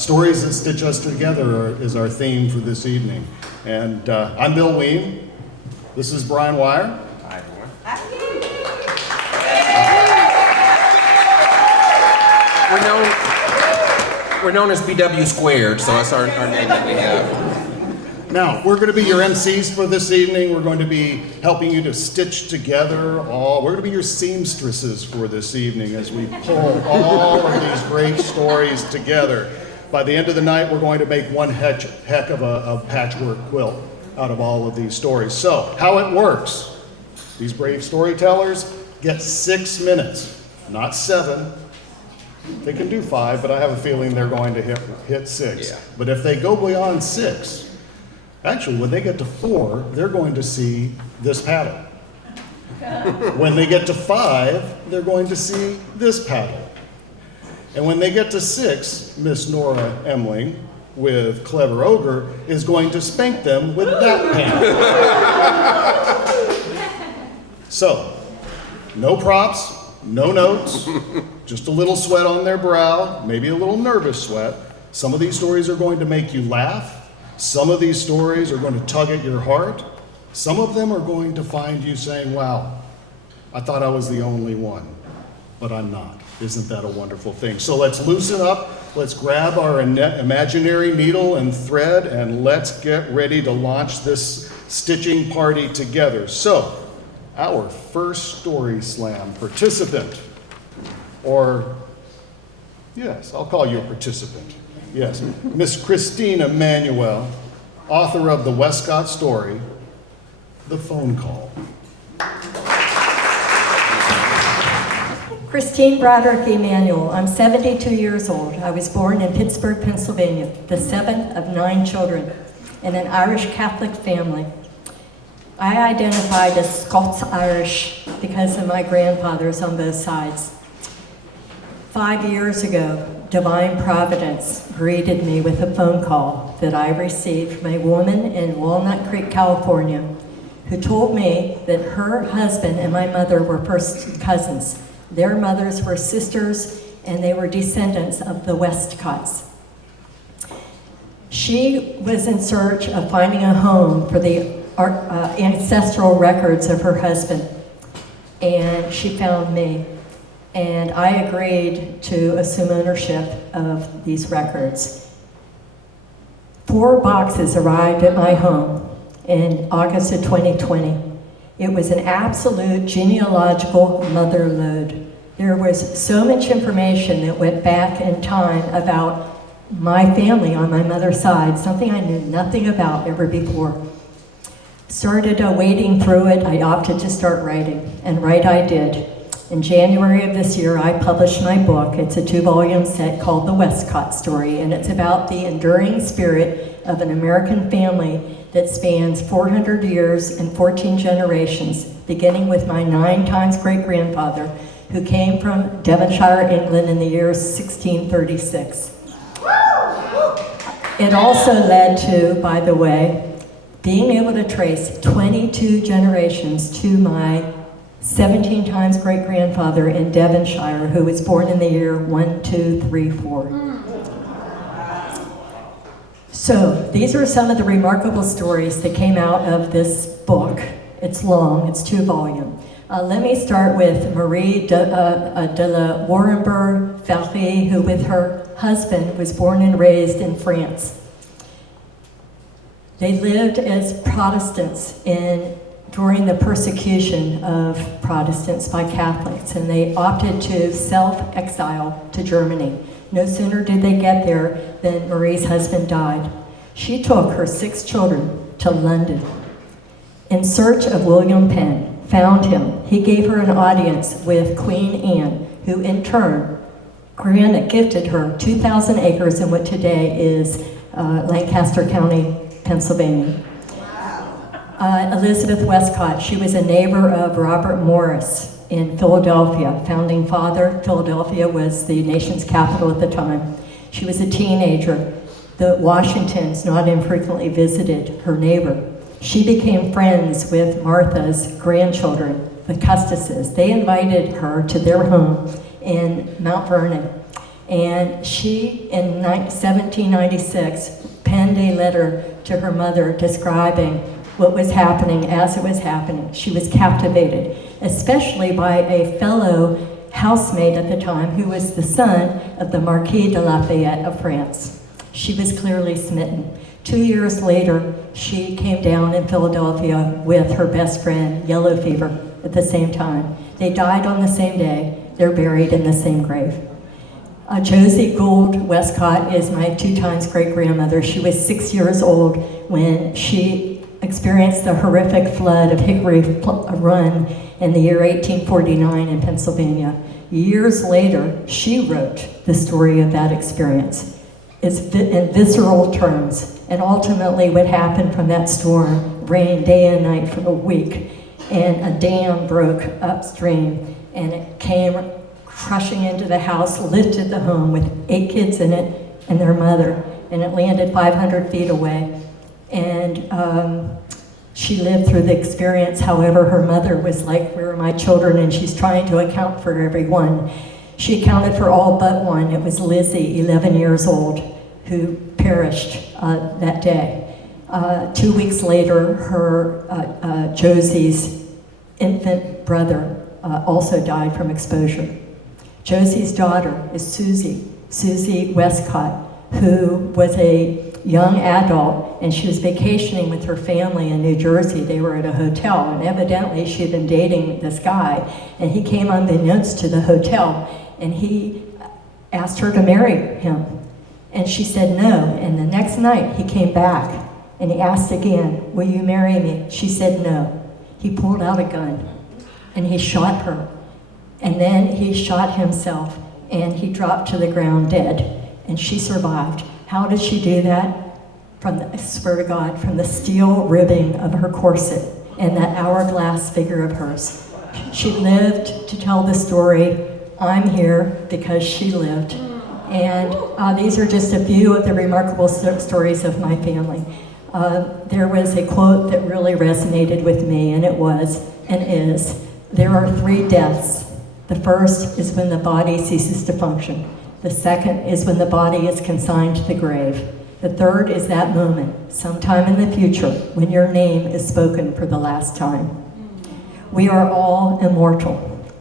Stories that stitch us together is our theme for this evening. And I'm Bill Wein. This is Brian Wyer. Hi, everyone. We're known as BW Squared, so that's our name that we have. Now, we're going to be your MCs for this evening. We're going to be helping you to stitch together we're going to be your seamstresses for this evening as we pull all of these great stories together. By the end of the night, we're going to make one heck of a patchwork quilt out of all of these stories. So, how it works. These brave storytellers get 6 minutes, not 7. They can do 5, but I have a feeling they're going to hit 6. Yeah. But if they go beyond 6, actually, when they get to 4, they're going to see this pattern. When they get to 5, they're going to see this pattern. And when they get to 6, Miss Nora Emling with Clever Ogre is going to spank them with that pattern. So, no props, no notes, just a little sweat on their brow, maybe a little nervous sweat. Some of these stories are going to make you laugh. Some of these stories are going to tug at your heart. Some of them are going to find you saying, wow, I thought I was the only one, but I'm not. Isn't that a wonderful thing? So let's loosen up. Let's grab our imaginary needle and thread, and let's get ready to launch this stitching party together. So, our first Story Slam participant, or yes, I'll call you a participant. Yes, Miss Christine Emmanuel, author of the Westcott story, The Phone Call. Christine Broderick Emmanuel. I'm 72 years old. I was born in Pittsburgh, Pennsylvania, the 7th of 9 children in an Irish Catholic family. I identified as Scots-Irish because of my grandfathers on both sides. 5 years ago, Divine Providence greeted me with a phone call that I received from a woman in Walnut Creek, California, who told me that her husband and my mother were first cousins. Their mothers were sisters, and they were descendants of the Westcotts. She was in search of finding a home for the ancestral records of her husband, and she found me. And I agreed to assume ownership of these records. 4 boxes arrived at my home in August of 2020. It was an absolute genealogical mother lode. There was so much information that went back in time about my family on my mother's side, something I knew nothing about ever before. Started wading through it. I opted to start writing, and write I did. In January of this year, I published my book. It's a 2-volume set called The Westcott Story, and it's about the enduring spirit of an American family that spans 400 years and 14 generations, beginning with my 9 times great-grandfather, who came from Devonshire, England in the year 1636. It also led to, by the way, being able to trace 22 generations to my 17 times great-grandfather in Devonshire, who was born in the year 1234. So these are some of the remarkable stories that came out of this book. It's long, it's 2-volume. Let me start with Marie de la Warrenberg-Ferry, who with her husband was born and raised in France. They lived as Protestants during the persecution of Protestants by Catholics, and they opted to self-exile to Germany. No sooner did they get there than Marie's husband died. She took her 6 children to London in search of William Penn, found him. He gave her an audience with Queen Anne, who in turn gifted her 2,000 acres in what today is Lancaster County, Pennsylvania. Elizabeth Westcott, she was a neighbor of Robert Morris in Philadelphia, founding father. Philadelphia was the nation's capital at the time. She was a teenager. The Washingtons not infrequently visited her neighbor. She became friends with Martha's grandchildren, the Custuses. They invited her to their home in Mount Vernon. And she, in 1796, penned a letter to her mother describing what was happening as it was happening. She was captivated, especially by a fellow housemate at the time who was the son of the Marquis de Lafayette of France. She was clearly smitten. 2 years later, she came down in Philadelphia with her best friend, yellow fever, at the same time. They died on the same day. They're buried in the same grave. Josie Gould Westcott is my 2 times great-grandmother. She was 6 years old when she experienced the horrific flood of Hickory Run in the year 1849 in Pennsylvania. Years later, she wrote the story of that experience. It's in visceral terms, and ultimately what happened from that storm rained day and night for a week, and a dam broke upstream, and it came crushing into the house, lifted the home with 8 kids in it and their mother, and it landed 500 feet away. And she lived through the experience. However, her mother was like, "Where are my children?" And she's trying to account for everyone. She accounted for all but one. It was Lizzie, 11 years old, who perished that day. 2 weeks later, her Josie's infant brother also died from exposure. Josie's daughter is Susie Westcott, who was a young adult, and she was vacationing with her family in New Jersey. They were at a hotel, and evidently she had been dating this guy, and he came unbeknownst to the hotel, and he asked her to marry him. And she said no, and the next night he came back, and he asked again, "Will you marry me?" She said no. He pulled out a gun, and he shot her. And then he shot himself, and he dropped to the ground dead, and she survived. How did she do that? I swear to God, from the steel ribbing of her corset and that hourglass figure of hers. She lived to tell the story. I'm here because she lived. And these are just a few of the remarkable stories of my family. There was a quote that really resonated with me, and it was, and is, "There are 3 deaths. The first is when the body ceases to function. The second is when the body is consigned to the grave. The third is that moment, sometime in the future, when your name is spoken for the last time." We are all immortal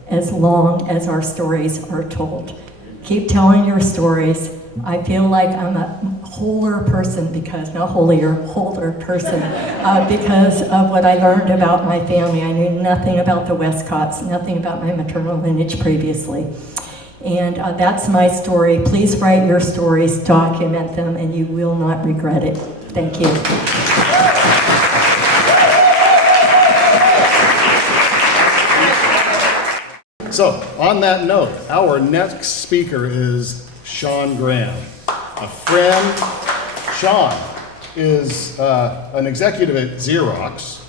as long as our stories are told. Keep telling your stories. I feel like I'm a wholer person because, not holier, wholer person, because of what I learned about my family. I knew nothing about the Westcotts, nothing about my maternal lineage previously. And that's my story. Please write your stories, document them, and you will not regret it. Thank you. So, on that note, our next speaker is Shawn Graham, a friend. Shawn is an executive at Xerox.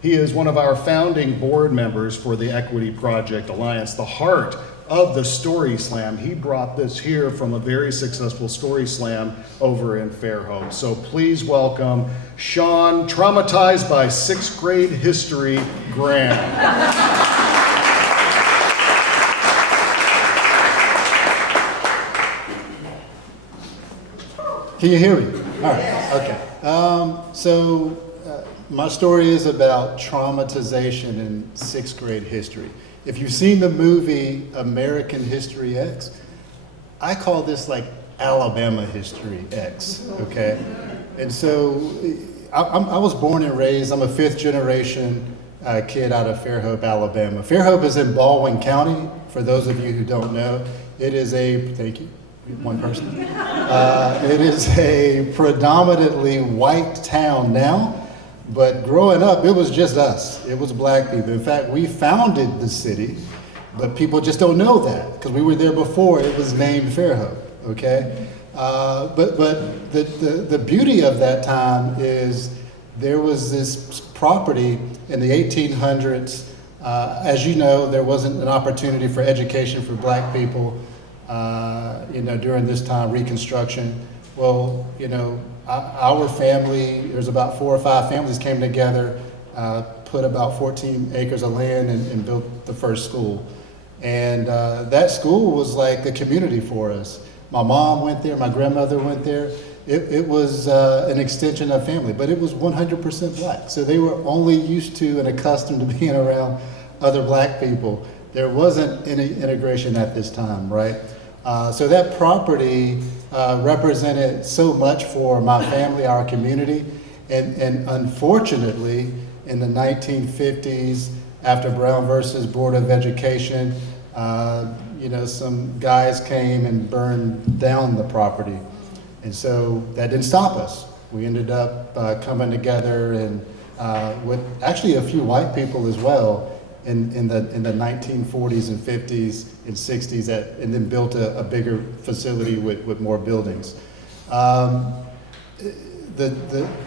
He is one of our founding board members for the Equity Project Alliance, the heart of the Story Slam. He brought this here from a very successful Story Slam over in Fairhope. So please welcome Shawn, traumatized by 6th grade history, Graham. Can you hear me? All right, okay. My story is about traumatization in 6th grade history. If you've seen the movie American History X, I call this like Alabama History X, okay? And so I was born and raised, I'm a 5th generation kid out of Fairhope, Alabama. Fairhope is in Bowen County, for those of you who don't know. It is thank you, one person. It is a predominantly white town now. But growing up, it was just us. It was black people. In fact, we founded the city, but people just don't know that because we were there before it was named Fairhope, okay? But the beauty of that time is there was this property in the 1800s. As you know, there wasn't an opportunity for education for black people, during this time, Reconstruction. Well, our family, there's about 4 or 5 families came together, put about 14 acres of land and built the first school. And that school was like a community for us. My mom went there, my grandmother went there. It was an extension of family, but it was 100% black. So they were only used to and accustomed to being around other black people. There wasn't any integration at this time, right? So that property represented so much for my family, our community, and unfortunately, in the 1950s, after Brown versus Board of Education, some guys came and burned down the property. And so that didn't stop us. We ended up coming together and with actually a few white people as well in the 1940s and 50s and 60s and then built a bigger facility with more buildings.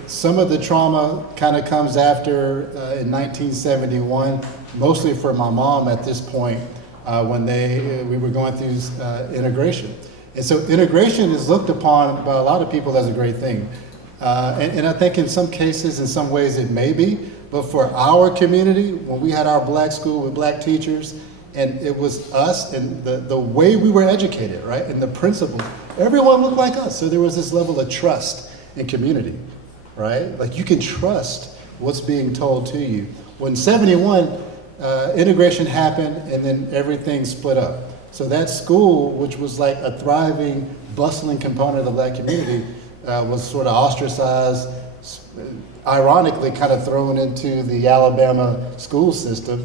Some of the trauma kind of comes after in 1971, mostly for my mom at this point when we were going through integration. And so integration is looked upon by a lot of people as a great thing. And I think in some cases, in some ways it may be, but for our community, when we had our black school with black teachers, and it was us and the way we were educated, right? And the principal, everyone looked like us. So there was this level of trust in community, right? Like you can trust what's being told to you. When 71, integration happened and then everything split up. So that school, which was like a thriving, bustling component of the black community, was sort of ostracized, ironically kind of thrown into the Alabama school system,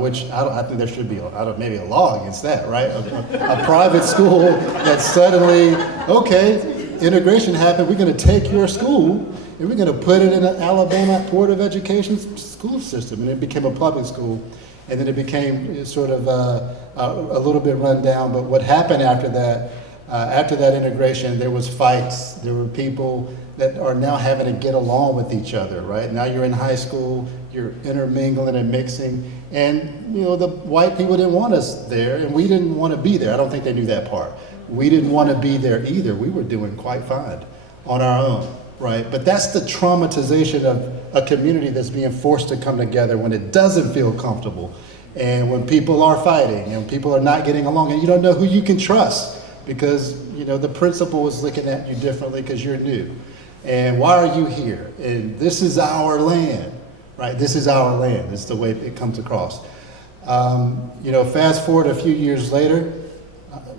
which I think there should be maybe a law against that, right? A private school that suddenly, okay, integration happened, we're gonna take your school and we're gonna put it in an Alabama Board of Education school system. And it became a public school. And then it became sort of a little bit run down. But what happened after that integration, there was fights. There were people that are now having to get along with each other, right? Now you're in high school, you're intermingling and mixing. And, the white people didn't want us there, and we didn't want to be there. I don't think they knew that part. We didn't want to be there either. We were doing quite fine on our own, right? But that's the traumatization of a community that's being forced to come together when it doesn't feel comfortable, and when people are fighting and people are not getting along, and you don't know who you can trust because the principal is looking at you differently because you're new. And why are you here? And this is our land, right? This is our land. It's the way it comes across. Fast forward a few years later,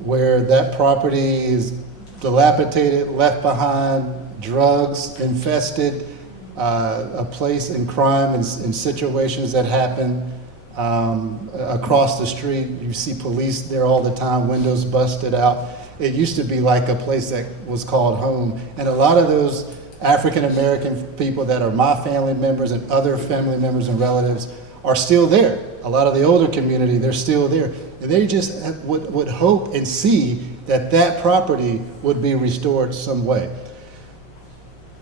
where that property is dilapidated, left behind, drugs infested, a place in crime and situations that happen across the street. You see police there all the time, windows busted out. It used to be like a place that was called home. And a lot of those African American people that are my family members and other family members and relatives are still there. A lot of the older community, they're still there. And they just would hope and see that property would be restored some way.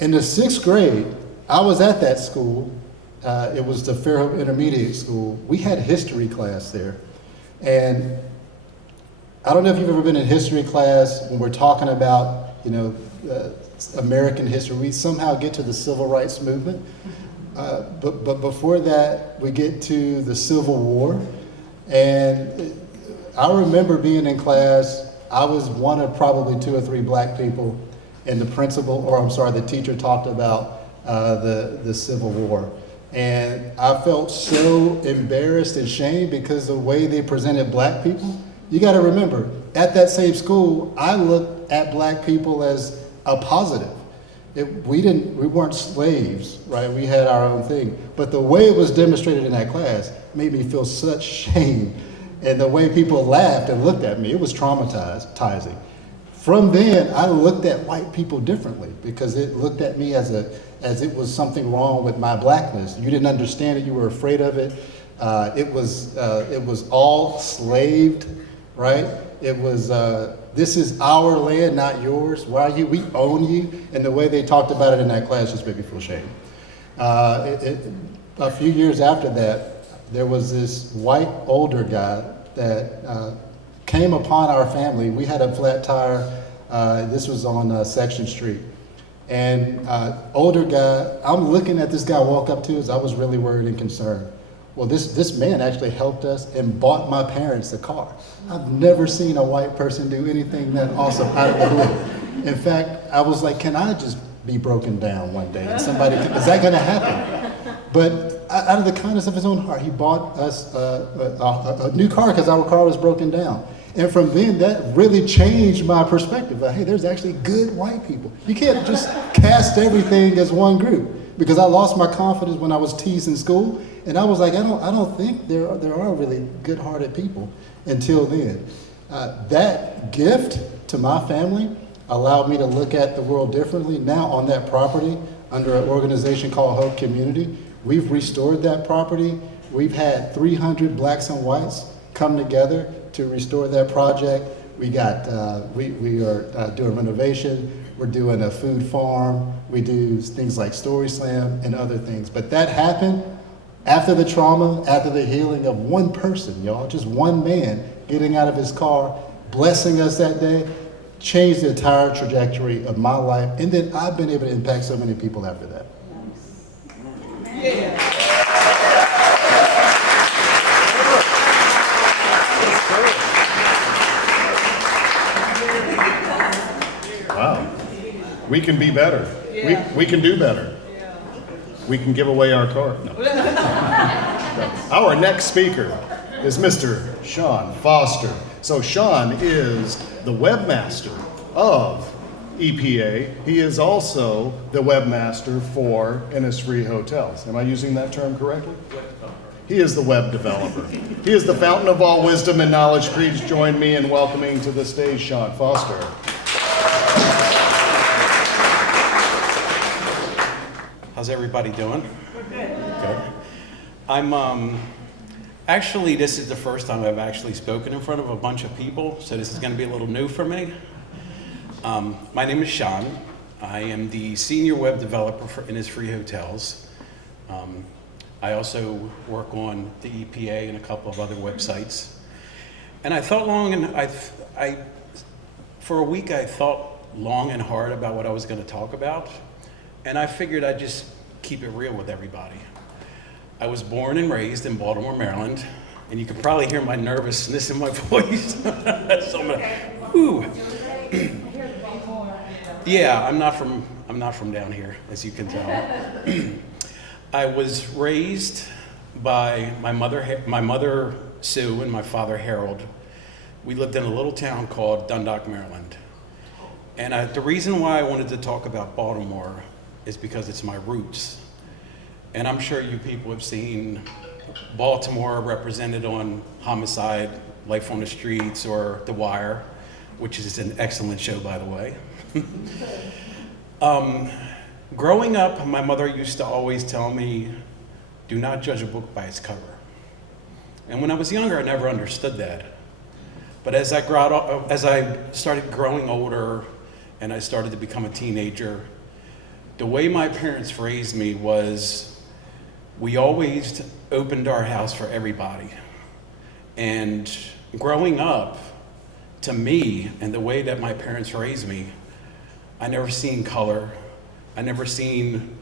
In the 6th grade, I was at that school. It was the Fairhope Intermediate School. We had history class there. And I don't know if you've ever been in history class when we're talking about, American history. We somehow get to the civil rights movement. But before that, we get to the Civil War. And I remember being in class. I was one of probably 2 or 3 black people. And the teacher talked about the Civil War. And I felt so embarrassed and shamed because the way they presented black people. You got to remember, at that same school, I looked at black people as a positive. We weren't slaves, right? We had our own thing. But the way it was demonstrated in that class made me feel such shame. And the way people laughed and looked at me, it was traumatizing. From then, I looked at white people differently because it looked at me as it was something wrong with my blackness. You didn't understand it. You were afraid of it. It was all slaved, right? It was, this is our land, not yours. Why are you? We own you. And the way they talked about it in that class just made me feel shame. A few years after that, there was this white older guy that came upon our family. We had a flat tire. This was on Section Street. And older guy, I'm looking at this guy walk up to us. I was really worried and concerned. Well, this man actually helped us and bought my parents a car. I've never seen a white person do anything that awesome out of the blue. In fact, I was like, can I just be broken down one day? And somebody, is that going to happen? But out of the kindness of his own heart, he bought us a new car because our car was broken down. And from then, that really changed my perspective. Like, hey, there's actually good white people. You can't just cast everything as one group. Because I lost my confidence when I was teased in school, and I was like, I don't think there are really good-hearted people until then. That gift to my family allowed me to look at the world differently. Now on that property, under an organization called Hope Community, we've restored that property. We've had 300 blacks and whites come together to restore that project. We are doing renovation. We're doing a food farm. We do things like Story Slam and other things. But that happened after the trauma, after the healing of one person, y'all, just one man getting out of his car, blessing us that day, changed the entire trajectory of my life. And then I've been able to impact so many people after that. Wow. We can be better. We can do better. We can give away our car. No. Our next speaker is Mr. Shawn Foster. So Shawn is the webmaster of EPA. He is also the webmaster for Innisfree Hotels. Am I using that term correctly? He is the web developer. He is the fountain of all wisdom and knowledge. Please join me in welcoming to the stage Shawn Foster. How's everybody doing? Good. I'm actually, this is the first time I've actually spoken in front of a bunch of people, so this is going to be a little new for me. My name is Shawn. I am the senior web developer for Innisfree Hotels. I also work on the EPA and a couple of other websites. And I thought long and for a week I thought long and hard about what I was going to talk about. And I figured I'd just keep it real with everybody. I was born and raised in Baltimore, Maryland, and you can probably hear my nervousness in my voice. So I'm like, whew. Yeah, I'm not from down here, as you can tell. I was raised by my mother Sue and my father Harold. We lived in a little town called Dundalk, Maryland. And the reason why I wanted to talk about Baltimore is because it's my roots. And I'm sure you people have seen Baltimore represented on Homicide, Life on the Streets, or The Wyer, which is an excellent show, by the way. Growing up, my mother used to always tell me, do not judge a book by its cover. And when I was younger, I never understood that. But as I started growing older and I started to become a teenager, the way my parents raised me was we always opened our house for everybody. And growing up, to me, and the way that my parents raised me, I never seen color. I never seen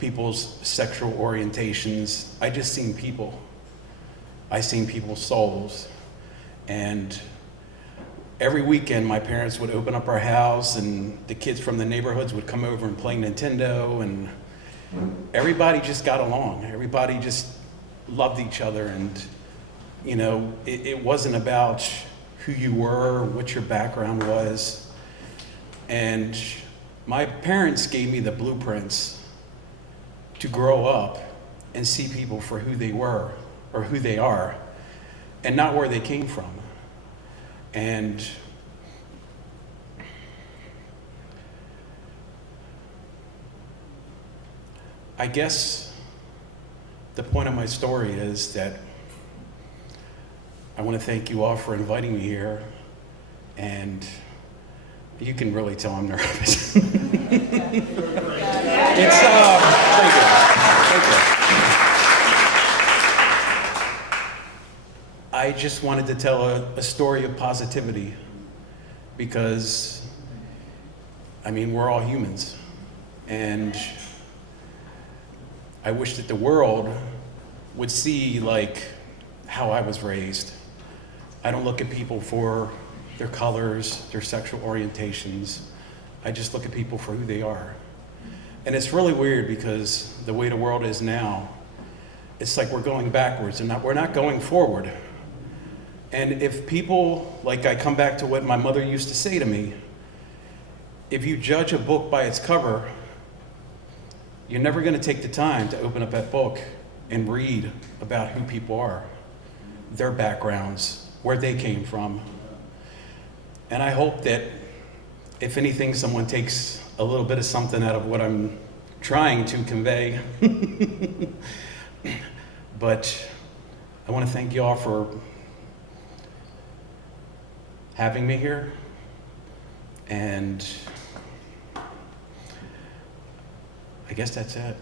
people's sexual orientations. I just seen people. I seen people's souls. And every weekend, my parents would open up our house and the kids from the neighborhoods would come over and play Nintendo, and everybody just got along. Everybody just loved each other, and you know, it wasn't about who you were, what your background was. And my parents gave me the blueprints to grow up and see people for who they were or who they are, and not where they came from. And I guess the point of my story is that I want to thank you all for inviting me here, and you can really tell I'm nervous. It's thank you. Thank you. I just wanted to tell a story of positivity, because I mean, we're all humans, and I wish that the world would see like how I was raised. I don't look at people for their colors, their sexual orientations. I just look at people for who they are. And it's really weird because the way the world is now, it's like we're going backwards and we're not going forward. And if people, like I come back to what my mother used to say to me, if you judge a book by its cover, you're never going to take the time to open up that book and read about who people are, their backgrounds, where they came from. And I hope that, if anything, someone takes a little bit of something out of what I'm trying to convey. But I want to thank you all for having me here. And I guess that's it.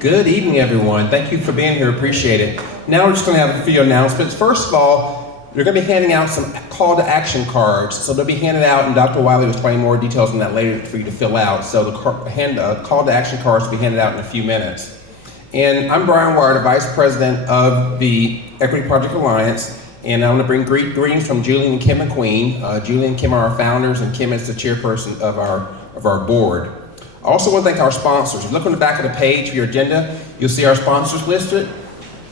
Good evening, everyone. Thank you for being here. Appreciate it. Now we're just going to have a few announcements. First of all, they're going to be handing out some call to action cards. So they'll be handed out, and Dr. Wiley will explain more details on that later for you to fill out. So the call to action cards will be handed out in a few minutes. And I'm Brian Wyer, the Vice President of the Equity Project Alliance, and I want to bring greetings from Julie and Kim McQueen. Julie and Kim are our founders, and Kim is the chairperson of our board. I also want to thank our sponsors. If you look on the back of the page of your agenda, you'll see our sponsors listed.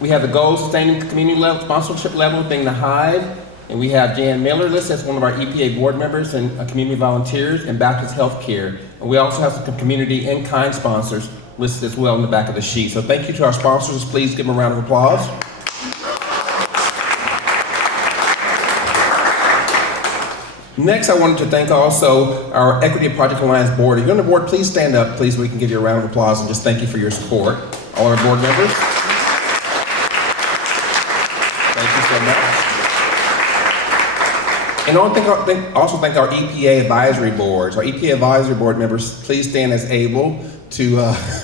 We have the Gold Sustaining Community level, sponsorship level being the Hive, and we have Jan Miller listed as one of our EPA board members and community volunteers, and Baptist Healthcare. And we also have some community in-kind sponsors listed as well in the back of the sheet. So thank you to our sponsors. Please give them a round of applause. Next, I wanted to thank also our Equity Project Alliance board. If you're on the board, please stand up, please, so we can give you a round of applause and just thank you for your support. All our board members. Thank you so much. And I want to also thank our EPA advisory boards. Our EPA advisory board members, please stand as able to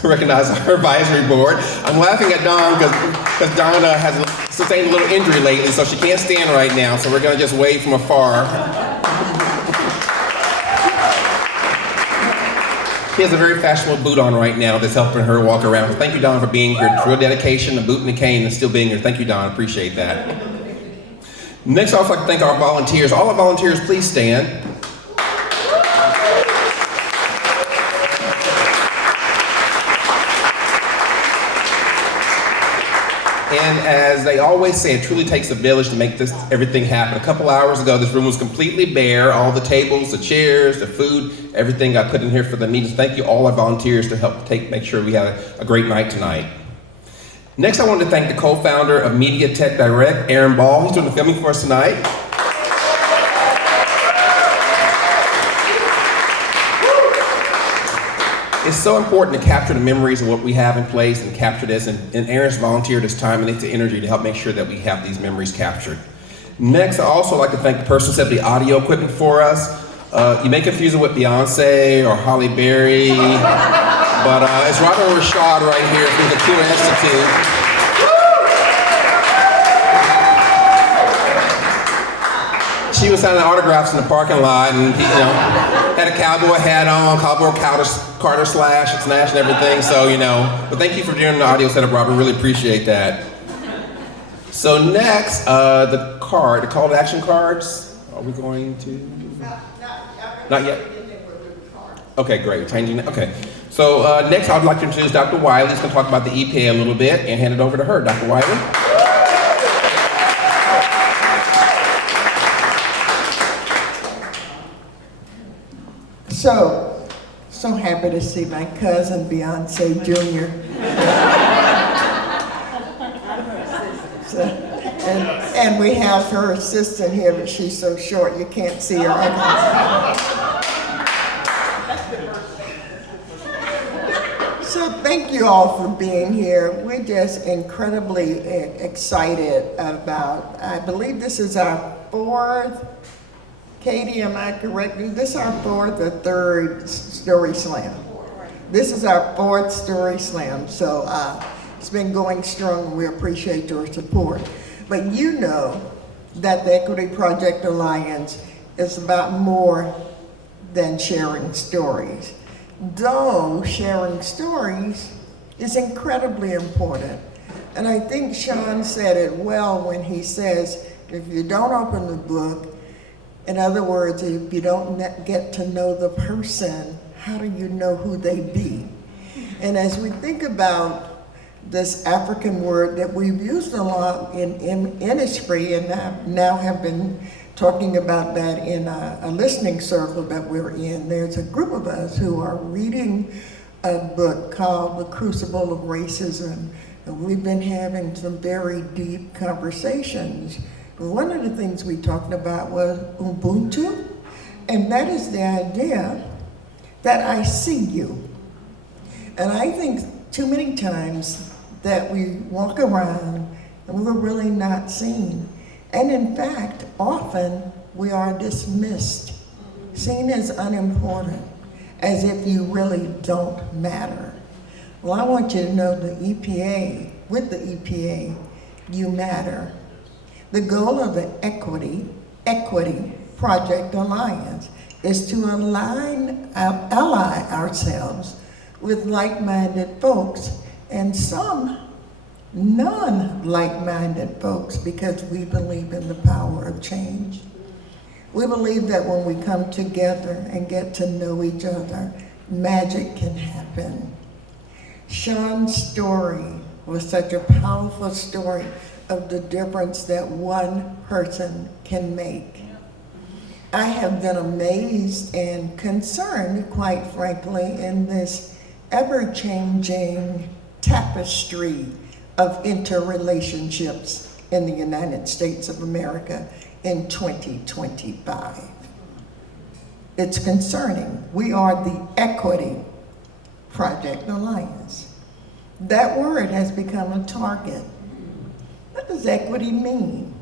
recognize our advisory board. I'm laughing at Dawn because Dawn has sustained a little injury lately, so she can't stand right now, so we're going to just wave from afar. She has a very fashionable boot on right now that's helping her walk around. So thank you, Dawn, for being here. Real dedication, the boot and the cane, and still being here. Thank you, Dawn. Appreciate that. Next, I'd also like to thank our volunteers. All our volunteers, please stand. And as they always say, it truly takes a village to make everything happen. A couple hours ago, this room was completely bare. All the tables, the chairs, the food, everything got put in here for the meetings. Thank you all our volunteers to help make sure we had a great night tonight. Next, I wanted to thank the co-founder of Media Tech Direct, Aaron Ball. He's doing the filming for us tonight. It's so important to capture the memories of what we have in place and capture this, and Aaron's volunteered his time and the energy to help make sure that we have these memories captured. Next, I'd also like to thank the person who set the audio equipment for us. You may confuse it with Beyonce or Holly Berry, but it's Robert Rashad right here from the Cure Institute. She was signing autographs in the parking lot, and had a cowboy hat on, cowboy Carter slash and everything. So but thank you for doing the audio setup, Robert. Really appreciate that. So next, the call to action cards. Are we going to? Not yet. Okay, great. We're changing that. Okay. So next, I'd like to introduce Dr. Wiley. He's going to talk about the EPA a little bit and hand it over to her. Dr. Wiley. So happy to see my cousin Beyonce Jr. And we have her assistant here, but she's so short you can't see her. So thank you all for being here. We're just incredibly excited about, I believe this is our fourth. Katie, am I correct? This is our fourth or third Story Slam. This is our fourth Story Slam, so it's been going strong and we appreciate your support. But that the Equity Project Alliance is about more than sharing stories. Though sharing stories is incredibly important. And I think Shawn said it well when he says, if you don't open the book, in other words, if you don't get to know the person, how do you know who they be? And as we think about this African word that we've used a lot in industry, and now have been talking about that in a listening circle that we're in, there's a group of us who are reading a book called The Crucible of Racism. And we've been having some very deep conversations. One of the things we talked about was Ubuntu, and that is the idea that I see you. And I think too many times that we walk around and we're really not seen. And in fact, often we are dismissed, seen as unimportant, as if you really don't matter. Well, I want you to know the EPA, with the EPA, you matter. The goal of the Equity Project Alliance is to ally ourselves with like-minded folks and some non-like-minded folks, because we believe in the power of change. We believe that when we come together and get to know each other, magic can happen. Shawn's story was such a powerful story of the difference that one person can make. I have been amazed and concerned, quite frankly, in this ever-changing tapestry of interrelationships in the United States of America in 2025. It's concerning. We are the Equity Project Alliance. That word has become a target. What does equity mean?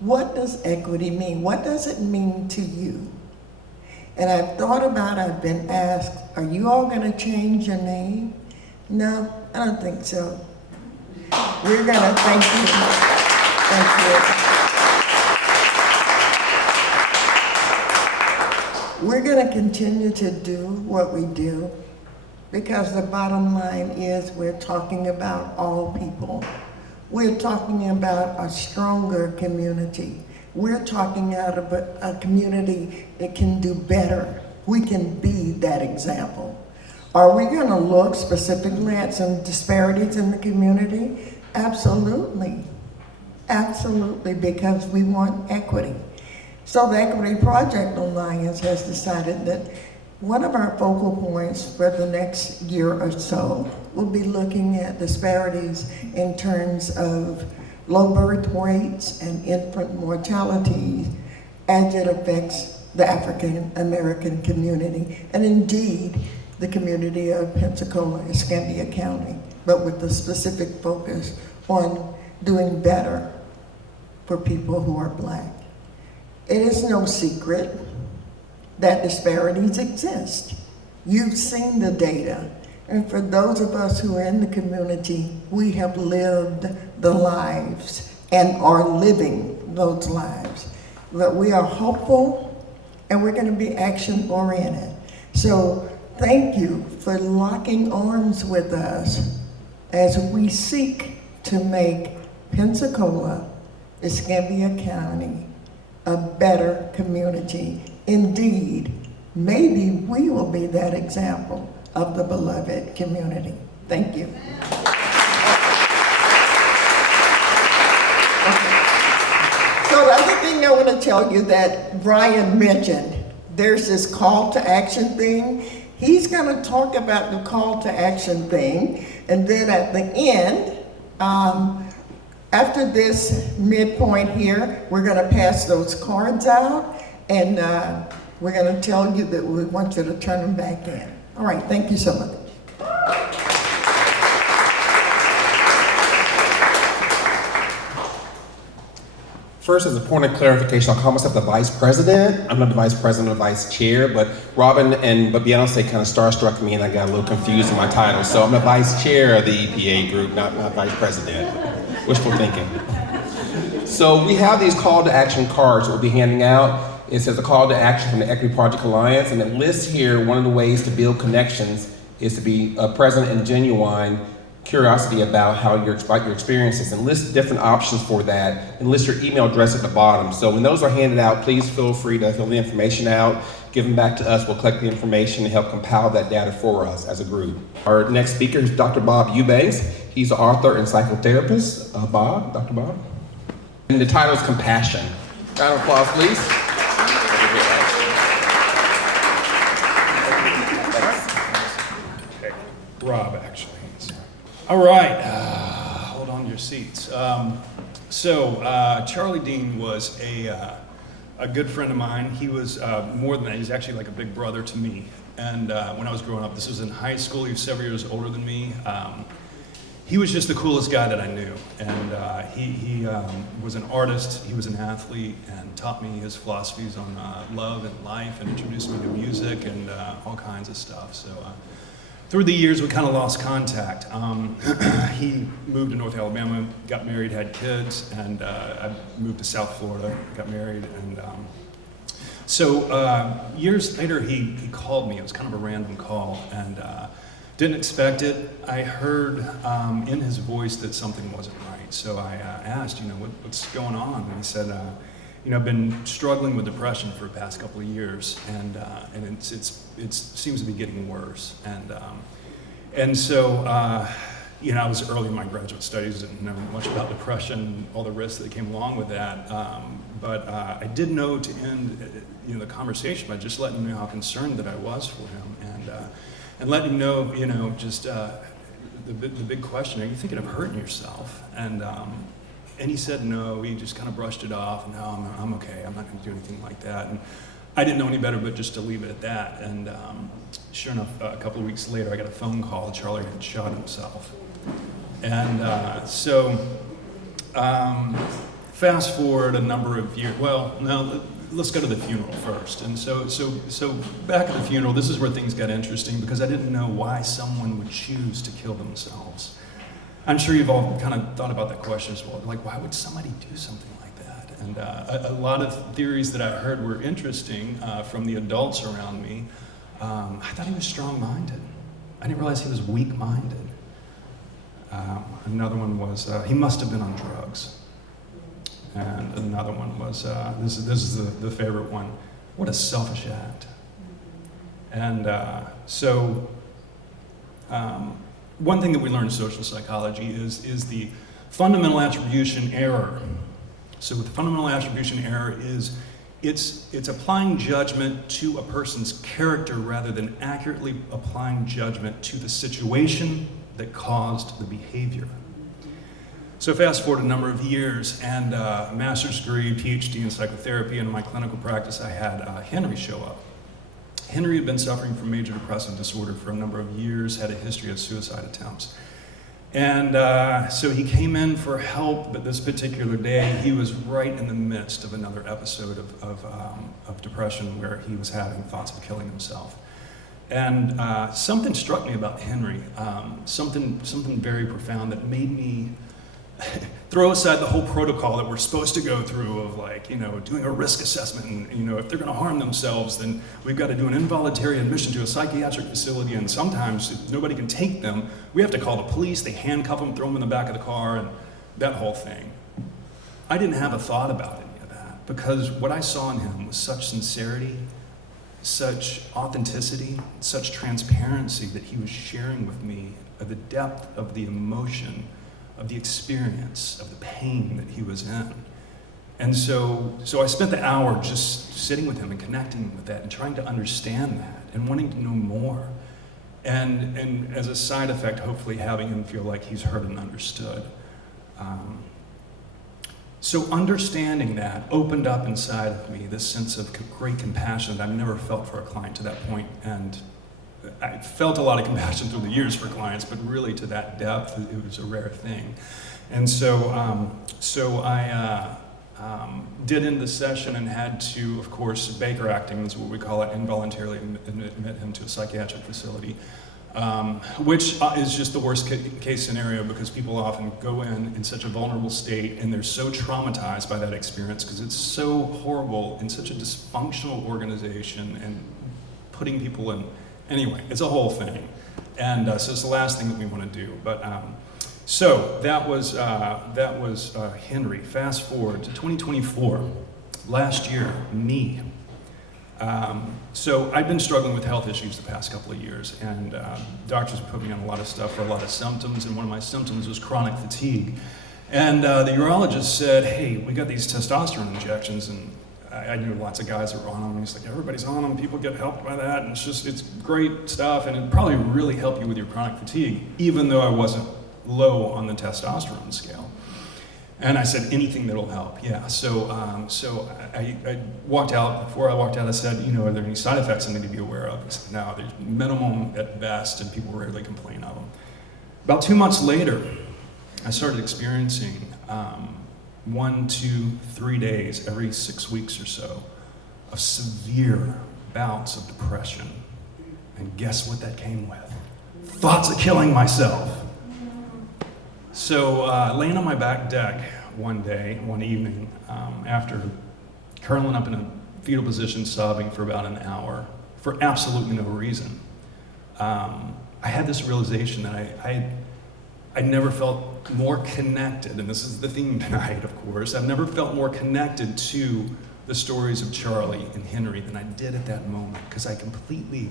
What does equity mean? What does it mean to you? And I've thought about, I've been asked, are you all gonna change your name? No, I don't think so. We're gonna, thank you. We're gonna continue to do what we do, because the bottom line is we're talking about all people. We're talking about a stronger community. We're talking about a community that can do better. We can be that example. Are we gonna look specifically at some disparities in the community? Absolutely. Absolutely, because we want equity. So the Equity Project Alliance has decided that one of our focal points for the next year or so will be looking at disparities in terms of low birth rates and infant mortality as it affects the African American community, and indeed the community of Pensacola, Escambia County, but with the specific focus on doing better for people who are Black. It is no secret that disparities exist. You've seen the data. And for those of us who are in the community, we have lived the lives and are living those lives. But we are hopeful and we're gonna be action-oriented. So thank you for locking arms with us as we seek to make Pensacola, Escambia County, a better community. Indeed, maybe we will be that example of the beloved community. Thank you. Okay. So the other thing I want to tell you that Brian mentioned, there's this call to action thing. He's going to talk about the call to action thing, and then at the end, after this midpoint here, we're going to pass those cards out, and we're going to tell you that we want you to turn them back in. All right, thank you so much. First, as a point of clarification, I'll call myself the vice president. I'm not the vice president or vice chair, but Robin and Beyonce kind of starstruck me and I got a little confused in my title. So I'm the vice chair of the EPA group, not vice president. Wishful thinking. So So we have these call to action cards that we'll be handing out. It says a call to action from the Equity Project Alliance, and it lists here one of the ways to build connections is to be present and genuine curiosity about how your experiences, and list different options for that, and list your email address at the bottom. So when those are handed out, please feel free to fill the information out, give them back to us. We'll collect the information and help compile that data for us as a group. Our next speaker is Dr. Bob Eubanks. He's an author and psychotherapist. Dr. Bob. And the title is Compassion. Round of applause, please. Rob, actually. All right, hold on to your seats. Charlie Dean was a good friend of mine. He was more than that. He's actually like a big brother to me. And when I was growing up, this was in high school. He was several years older than me. He was just the coolest guy that I knew. And he was an artist. He was an athlete and taught me his philosophies on love and life and introduced me to music and all kinds of stuff. So. Through the years, we kind of lost contact. He moved to North Alabama, got married, had kids, and I moved to South Florida, got married. And years later, he called me. It was kind of a random call, and didn't expect it. I heard in his voice that something wasn't right. So I asked, what's going on? And he said, I've been struggling with depression for the past couple of years, and it seems to be getting worse. And so I was early in my graduate studies, didn't know much about depression and all the risks that came along with that. But I did know to end the conversation by just letting him know how concerned that I was for him, and letting him know, just the big question: are you thinking of hurting yourself? And he said no. He just kind of brushed it off. No, I'm okay. I'm not going to do anything like that. And I didn't know any better but just to leave it at that. And sure enough, a couple of weeks later, I got a phone call. Charlie had shot himself. And fast forward a number of years. Well, no, let's go to the funeral first. And so back at the funeral, this is where things got interesting because I didn't know why someone would choose to kill themselves. I'm sure you've all kind of thought about that question as well. Like, why would somebody do something like that? And a lot of theories that I heard were interesting from the adults around me. I thought he was strong-minded. I didn't realize he was weak-minded. Another one was he must have been on drugs. And another one was this is the favorite one. What a selfish act. And one thing that we learn in social psychology is the fundamental attribution error. So the fundamental attribution error is it's applying judgment to a person's character rather than accurately applying judgment to the situation that caused the behavior. So fast forward a number of years, and master's degree, PhD in psychotherapy, and in my clinical practice, I had Henry show up. Henry had been suffering from major depressive disorder for a number of years, had a history of suicide attempts. And so he came in for help, but this particular day, he was right in the midst of another episode of depression where he was having thoughts of killing himself. And something struck me about Henry, something very profound that made me throw aside the whole protocol that we're supposed to go through of doing a risk assessment and, if they're gonna harm themselves, then we've got to do an involuntary admission to a psychiatric facility, and sometimes if nobody can take them, we have to call the police, they handcuff them, throw them in the back of the car, and that whole thing. I didn't have a thought about any of that because what I saw in him was such sincerity, such authenticity, such transparency that he was sharing with me of the depth of the emotion, of the experience, of the pain that he was in. And so I spent the hour just sitting with him and connecting with that and trying to understand that and wanting to know more. And as a side effect, hopefully having him feel like he's heard and understood. So understanding that opened up inside of me this sense of great compassion that I've never felt for a client to that point. And I felt a lot of compassion through the years for clients, but really to that depth, it was a rare thing. And so I did end the session and had to, of course, Baker acting is what we call it, involuntarily admit him to a psychiatric facility. which is just the worst case scenario because people often go in such a vulnerable state and they're so traumatized by that experience because it's so horrible in such a dysfunctional organization and putting people in. Anyway, it's a whole thing. And so it's the last thing that we want to do. But so that was Henry. Fast forward to 2024, last year, me. So I've been struggling with health issues the past couple of years, and doctors have put me on a lot of stuff for a lot of symptoms, and one of my symptoms was chronic fatigue. And the urologist said, hey, we got these testosterone injections, and I knew lots of guys that were on them, and he's like, everybody's on them, people get helped by that, and it's great stuff, and it'd probably really help you with your chronic fatigue, even though I wasn't low on the testosterone scale. And I said, anything that'll help, yeah. So I walked out. Before I walked out, I said, are there any side effects I need to be aware of? He said, no, there's minimum at best, and people rarely complain of them. About 2 months later, I started experiencing 1, 2, 3 days every 6 weeks or so of severe bouts of depression. And guess what that came with? Thoughts of killing myself. So laying on my back deck one evening, after curling up in a fetal position, sobbing for about an hour, for absolutely no reason, I had this realization that I never felt more connected, and this is the theme tonight, of course, I've never felt more connected to the stories of Charlie and Henry than I did at that moment, because I completely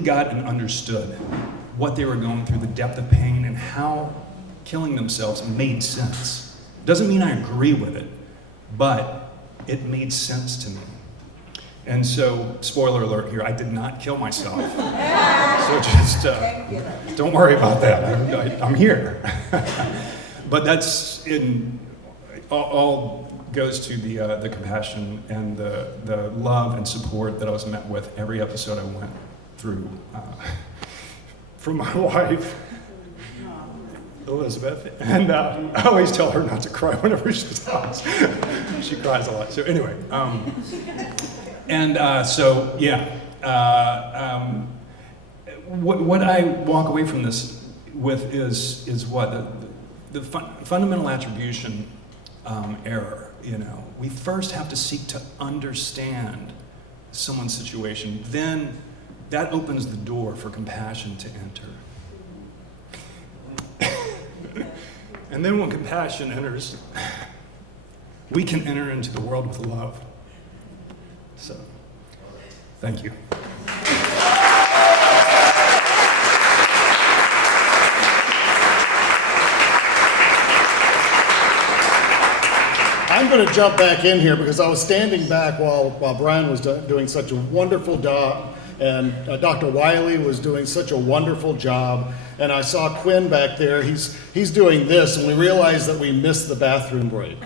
got and understood what they were going through, the depth of pain, and how killing themselves made sense. Doesn't mean I agree with it, but it made sense to me. And so, spoiler alert here, I did not kill myself. So just don't worry about that. I'm here. But that's all goes to the compassion and the love and support that I was met with every episode I went through from my wife, Elizabeth, and I always tell her not to cry whenever she talks. She cries a lot. So anyway, what I walk away from this with is what the fundamental attribution error. We first have to seek to understand someone's situation, then that opens the door for compassion to enter. And then when compassion enters, we can enter into the world with love. So, thank you. I'm going to jump back in here because I was standing back while Brian was doing such a wonderful job, and Dr. Wiley was doing such a wonderful job, and I saw Quinn back there. He's doing this, and we realized that we missed the bathroom break.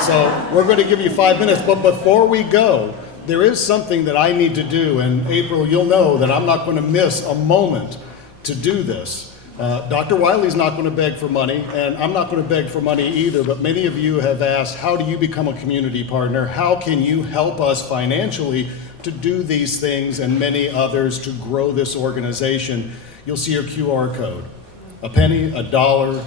So we're going to give you 5 minutes, but before we go, there is something that I need to do, and April, you'll know that I'm not going to miss a moment to do this. Dr. Wiley's not going to beg for money, and I'm not going to beg for money either, but many of you have asked, how do you become a community partner? How can you help us financially to do these things and many others to grow this organization? You'll see your QR code. A penny, $1,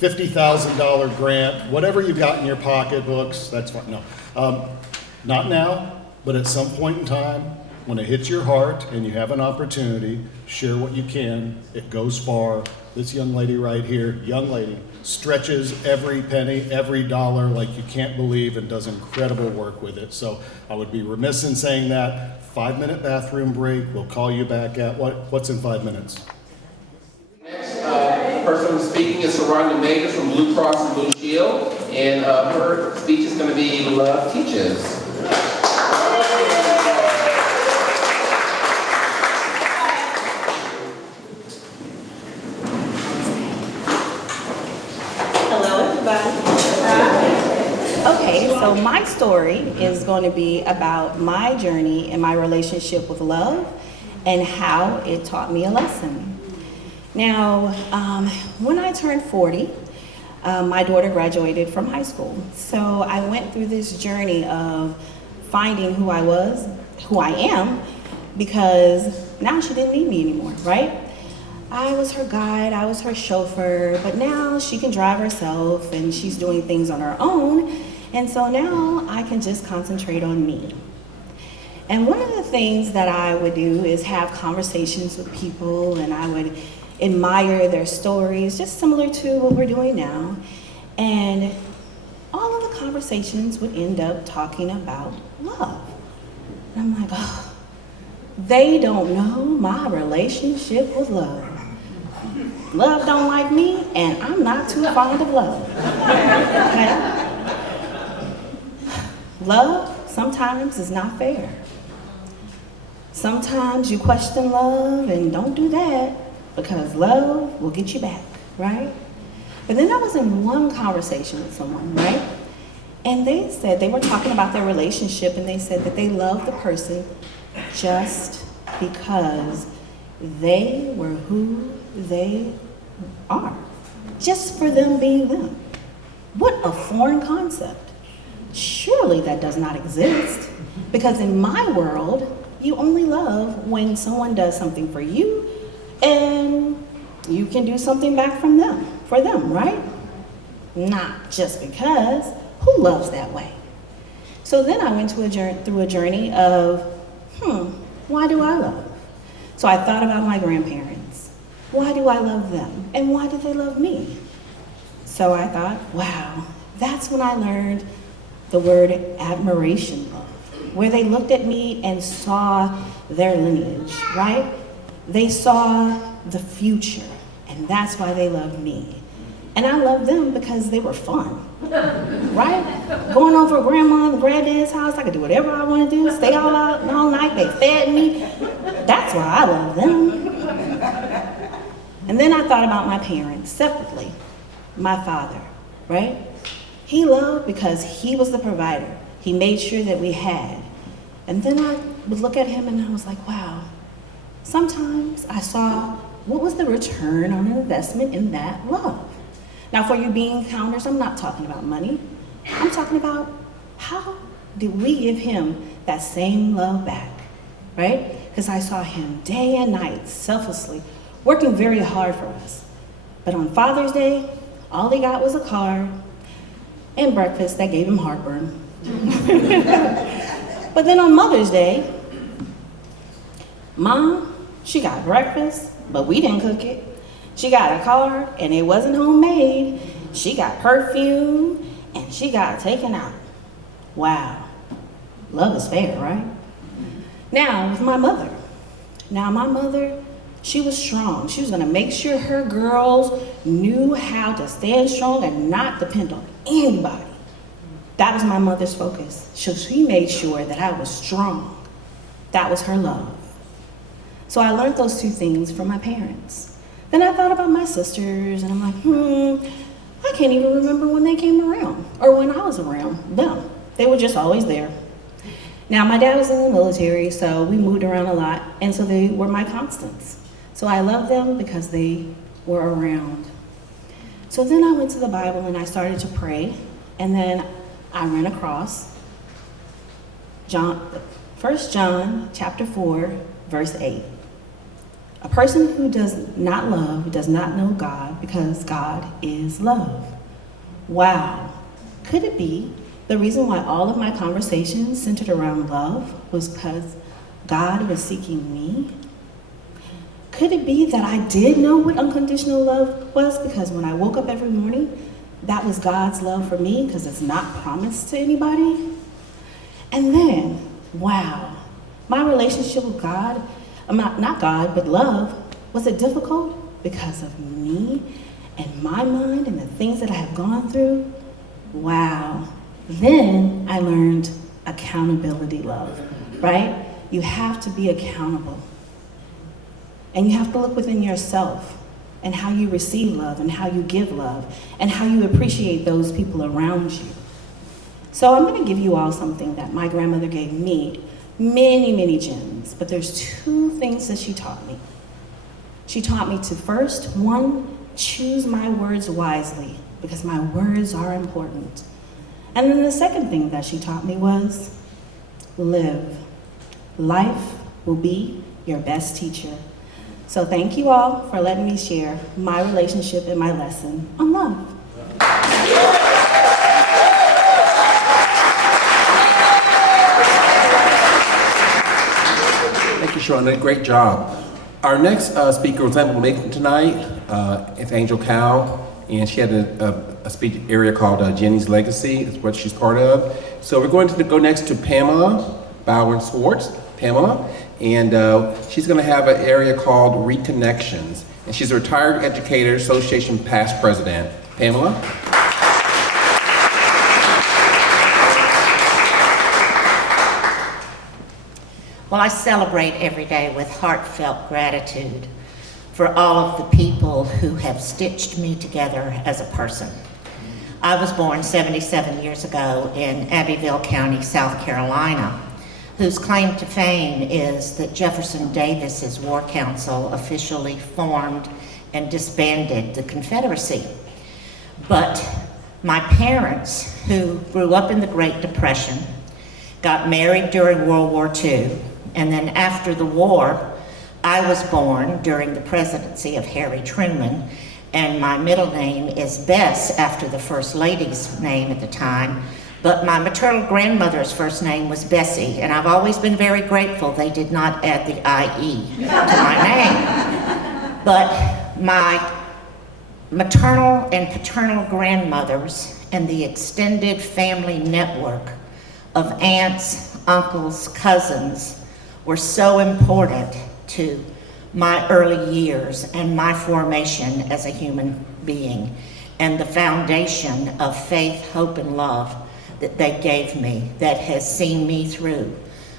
$50,000 grant, whatever you got in your pocketbooks, that's fine. No, not now, but at some point in time, when it hits your heart and you have an opportunity, share what you can. It goes far. This young lady right here, stretches every penny, every dollar like you can't believe, and does incredible work with it. So I would be remiss in saying that. 5-minute bathroom break. We'll call you back at what's in 5 minutes. Next person speaking is Sheronda Majors from Blue Cross and Blue Shield, and her speech is going to be Love Teaches. Okay, so my story is going to be about my journey and my relationship with love and how it taught me a lesson. Now, when I turned 40, my daughter graduated from high school. So I went through this journey of finding who I was, who I am, because now she didn't need me anymore, right? I was her guide, I was her chauffeur, but now she can drive herself and she's doing things on her own, and so now I can just concentrate on me. And one of the things that I would do is have conversations with people, and I would admire their stories, just similar to what we're doing now. And all of the conversations would end up talking about love. And I'm like, oh, they don't know my relationship with love. Love don't like me, and I'm not too fond of love. Okay? Love sometimes is not fair. Sometimes you question love, and don't do that, because love will get you back, right? But then I was in one conversation with someone, right? And they said, they were talking about their relationship, and they said that they love the person just because they were who they are. Just for them being them. What a foreign concept. Surely that does not exist. Because in my world, you only love when someone does something for you, and you can do something back for them, right? Not just because. Who loves that way? So then I went through a journey of, why do I love? So I thought about my grandparents. Why do I love them? And why do they love me? So I thought, wow, that's when I learned the word admiration love, where they looked at me and saw their lineage, right? They saw the future, and that's why they loved me. And I loved them because they were fun, right? Going over to grandma and granddad's house, I could do whatever I want to do, stay all out all night, they fed me. That's why I love them. And then I thought about my parents separately. My father, right? He loved because he was the provider. He made sure that we had. And then I would look at him and I was like, wow. Sometimes I saw what was the return on an investment in that love. Now for you bean counters, I'm not talking about money. I'm talking about how did we give him that same love back, right? Because I saw him day and night, selflessly, working very hard for us. But on Father's Day, all he got was a card and breakfast that gave him heartburn. But then on Mother's Day, Mom, she got breakfast, but we didn't cook it. She got a card, and it wasn't homemade. She got perfume, and she got taken out. Wow, love is fair, right? Now, with my mother. Now, my mother, she was strong. She was gonna make sure her girls knew how to stand strong and not depend on anybody. That was my mother's focus. So she made sure that I was strong. That was her love. So I learned those two things from my parents. Then I thought about my sisters, and I'm like, I can't even remember when they came around, or when I was around them. They were just always there. Now, my dad was in the military, so we moved around a lot, and so they were my constants. So I loved them because they were around. So then I went to the Bible, and I started to pray, and then I ran across 1 John chapter 4, verse 8. A person who does not love does not know God, because God is love. Wow. Could it be the reason why all of my conversations centered around love was because God was seeking me? Could it be that I did know what unconditional love was, because when I woke up every morning, that was God's love for me, because it's not promised to anybody? And then, wow, my relationship with God, not God, but love, was it difficult because of me and my mind and the things that I have gone through? Wow. Then I learned accountability love, right? You have to be accountable. And you have to look within yourself and how you receive love and how you give love and how you appreciate those people around you. So I'm going to give you all something that my grandmother gave me. Many, many gems, but there's two things that she taught me. She taught me to first, one, choose my words wisely, because my words are important. And then the second thing that she taught me was live. Life will be your best teacher. So thank you all for letting me share my relationship and my lesson on love. Thank you, Sheronda. Great job. Our next speaker was unable to make it tonight. It's Angel Cow, and she had a speech area called Jenny's Legacy. It's what she's part of. So we're going to go next to Pamela Bowen Schwartz. Pamela, and she's going to have an area called Reconnections, and she's a retired educator association past president. Pamela. Well, I celebrate every day with heartfelt gratitude for all of the people who have stitched me together as a person. I was born 77 years ago in Abbeville County, South Carolina, whose claim to fame is that Jefferson Davis's War Council officially formed and disbanded the Confederacy. But my parents, who grew up in the Great Depression, got married during World War II, and then after the war, I was born during the presidency of Harry Truman, and my middle name is Bess, after the First Lady's name at the time. But my maternal grandmother's first name was Bessie, and I've always been very grateful they did not add the IE to my name. But my maternal and paternal grandmothers and the extended family network of aunts, uncles, cousins were so important to my early years and my formation as a human being, and the foundation of faith, hope, and love that they gave me that has seen me through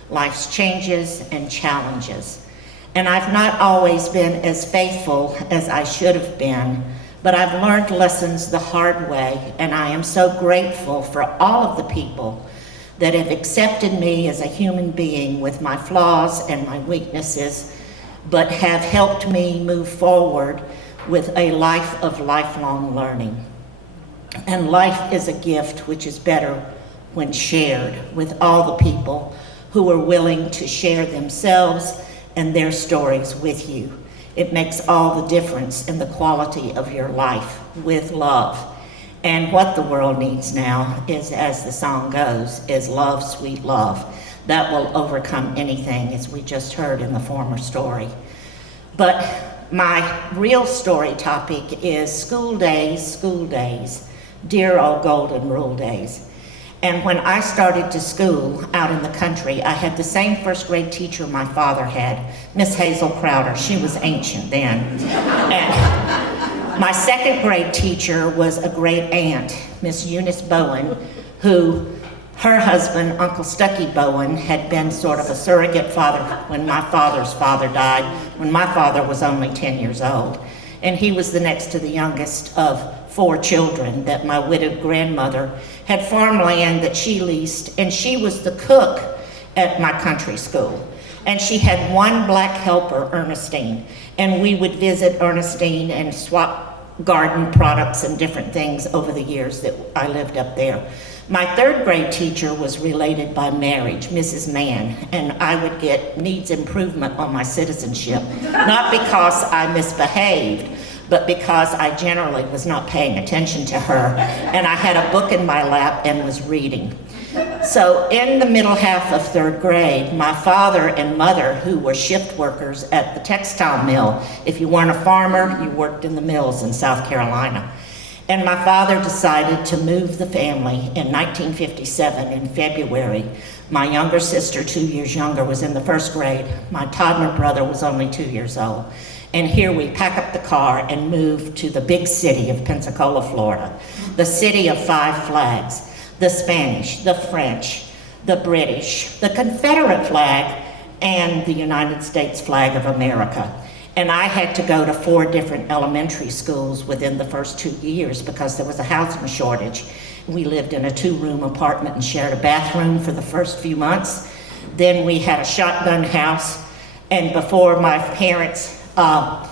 life's changes and challenges. And I've not always been as faithful as I should have been, but I've learned lessons the hard way, and I am so grateful for all of the people that have accepted me as a human being with my flaws and my weaknesses, but have helped me move forward with a life of lifelong learning. And life is a gift which is better when shared with all the people who are willing to share themselves and their stories with you. It makes all the difference in the quality of your life with love. And what the world needs now is, as the song goes, is love, sweet love. That will overcome anything, as we just heard in the former story. But my real story topic is school days, dear old golden rule days. And when I started to school out in the country, I had the same first grade teacher my father had, Miss Hazel Crowder. She was ancient then. And my second grade teacher was a great aunt, Miss Eunice Bowen, who her husband, Uncle Stucky Bowen, had been sort of a surrogate father when my father's father died, when my father was only 10 years old. And he was the next to the youngest of 4 children that my widowed grandmother had farmland that she leased, and she was the cook at my country school. And she had one black helper, Ernestine, and we would visit Ernestine and swap garden products and different things over the years that I lived up there. My third grade teacher was related by marriage, Mrs. Mann, and I would get needs improvement on my citizenship, not because I misbehaved, but because I generally was not paying attention to her, and I had a book in my lap and was reading. So in the middle half of third grade, my father and mother, who were shift workers at the textile mill, if you weren't a farmer, you worked in the mills in South Carolina. And my father decided to move the family in 1957 in February. My younger sister, 2 years younger, was in the first grade. My toddler brother was only 2 years old. And here we pack up the car and move to the big city of Pensacola, Florida, the city of 5 flags, the Spanish, the French, the British, the Confederate flag, and the United States flag of America. And I had to go to 4 different elementary schools within the first 2 years because there was a housing shortage. We lived in a 2-room apartment and shared a bathroom for the first few months. Then we had a shotgun house, and before my parents bought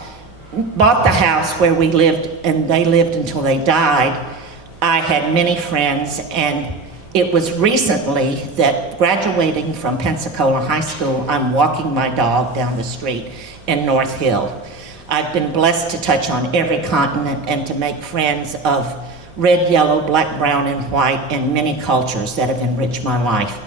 the house where we lived, and they lived until they died, I had many friends, and It was recently that graduating from Pensacola High School, I'm walking my dog down the street in North Hill. I've been blessed to touch on every continent and to make friends of red, yellow, black, brown, and white, and many cultures that have enriched my life.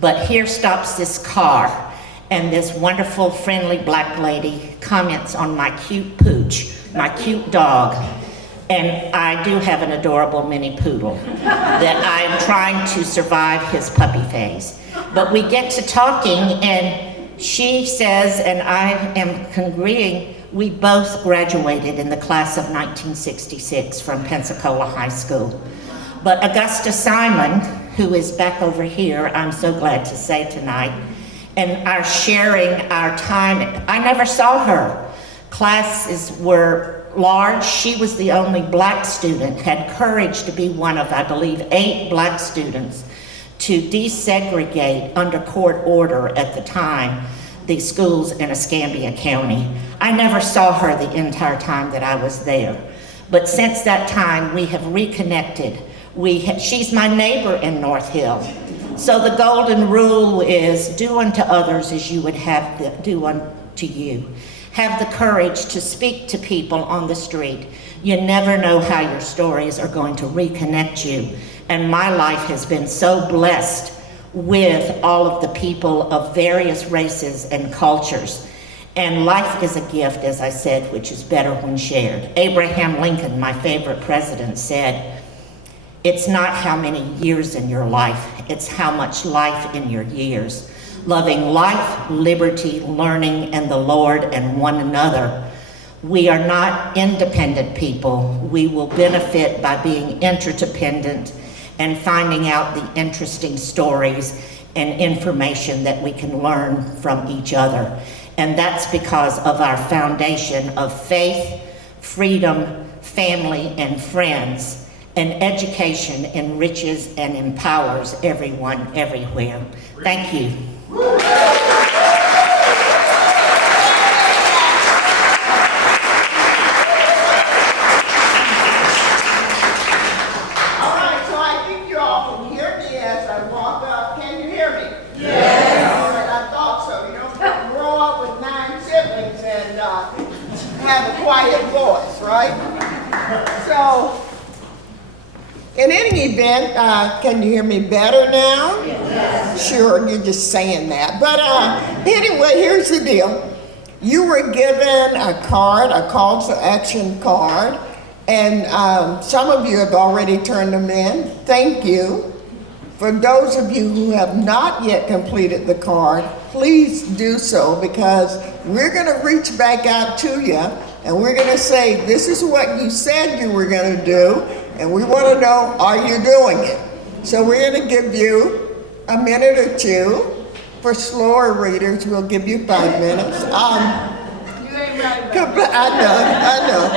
But here stops this car, and this wonderful, friendly black lady comments on my cute pooch, my cute dog. And I do have an adorable mini poodle that I am trying to survive his puppy phase. But we get to talking, and she says, and I am agreeing, we both graduated in the class of 1966 from Pensacola High School. But Augusta Simon, who is back over here, I'm so glad to say tonight, and our sharing our time, I never saw her. Classes were large. She was the only black student, had courage to be one of, I believe, 8 black students to desegregate under court order at the time the schools in Escambia County. I never saw her the entire time that I was there. But since that time, we have reconnected. She's my neighbor in North Hill. So the golden rule is do unto others as you would have them do unto you. Have the courage to speak to people on the street. You never know how your stories are going to reconnect you. And my life has been so blessed with all of the people of various races and cultures. And life is a gift, as I said, which is better when shared. Abraham Lincoln, my favorite president, said, "It's not how many years in your life, it's how much life in your years." Loving life, liberty, learning, and the Lord and one another. We are not independent people. We will benefit by being interdependent and finding out the interesting stories and information that we can learn from each other. And that's because of our foundation of faith, freedom, family, and friends. And education enriches and empowers everyone, everywhere. Thank you. In any event, can you hear me better now? Yes. Sure, you're just saying that. But anyway, here's the deal. You were given a card, a call to action card, and some of you have already turned them in. Thank you. For those of you who have not yet completed the card, please do so, because we're going to reach back out to you and we're going to say, this is what you said you were going to do, and we want to know, are you doing it? So we're going to give you a minute or two. For slower readers, we'll give you 5 minutes. You ain't right. I know.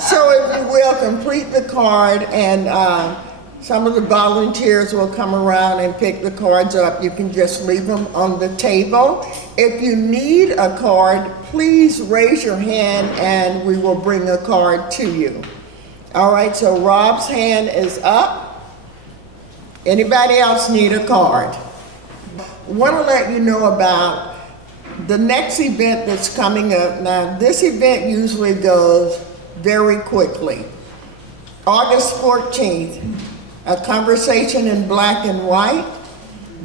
So if you will, complete the card, and some of the volunteers will come around and pick the cards up. You can just leave them on the table. If you need a card, please raise your hand and we will bring a card to you. All right, so Rob's hand is up. Anybody else need a card? I want to let you know about the next event that's coming up. Now, this event usually goes very quickly. August 14th, a conversation in black and white,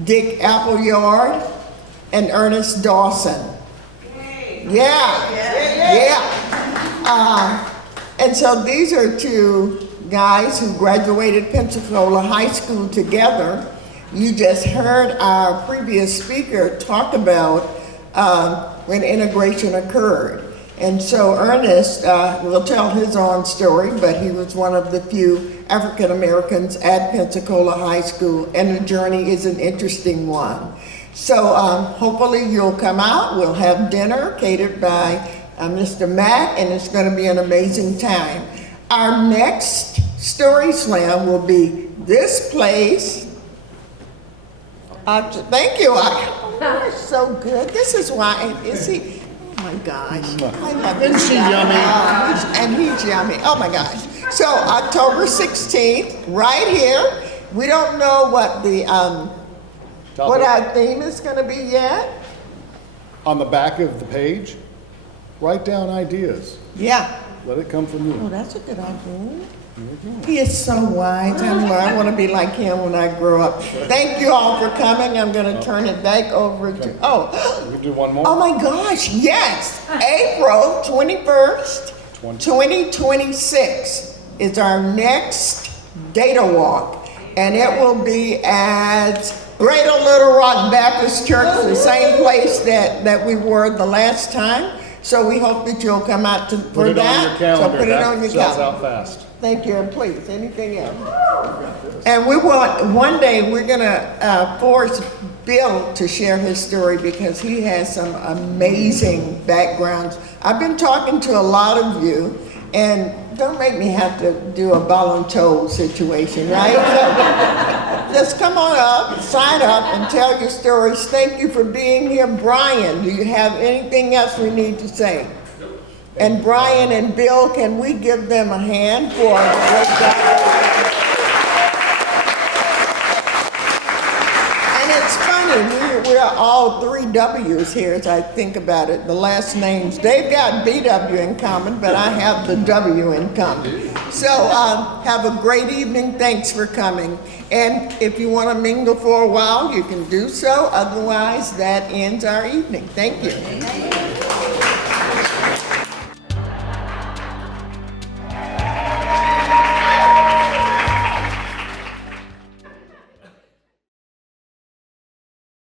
Dick Appleyard and Ernest Dawson. Yeah. And so these are two guys who graduated Pensacola High School together. You just heard our previous speaker talk about when integration occurred. And so Ernest will tell his own story, but he was one of the few African Americans at Pensacola High School, and the journey is an interesting one. So hopefully you'll come out. We'll have dinner catered by Mr. Matt, and it's going to be an amazing time. Our next Story Slam will be this place. Thank you. You're so good. This is why, is he? Oh my gosh. I love Isn't she yummy? And he's yummy. Oh my gosh. So October 16th, right here. We don't know what the what our theme is going to be yet. On the back of the page, write down ideas. Yeah. Let it come from Oh, you. that's a good idea. He is so wise. I want to be like him when I grow up. Thank you all for coming. I'm going to turn it back over to, We do one more? oh my gosh, yes. April 21st, 2026 is our next data walk. And it will be at Great Old Little Rock Baptist Church, the same place that we were the last time. So we hope that you'll come out for that. Put it on your calendar. So put it on your That sells calendar. out fast. Thank you, and please, anything else? And we want, one day, we're gonna force Bill to share his story because he has some amazing backgrounds. I've been talking to a lot of you, and don't make me have to do a volunteer situation, right? So, just come on up, sign up, and tell your stories. Thank you for being here. Brian, do you have anything else we need to say? And Brian and Bill, can we give them a hand for a great job? And it's funny, we're all 3 W's here as I think about it. The last names, they've got BW in common, but I have the W in common. So have a great evening. Thanks for coming. And if you want to mingle for a while, you can do so. Otherwise, that ends our evening. Thank you.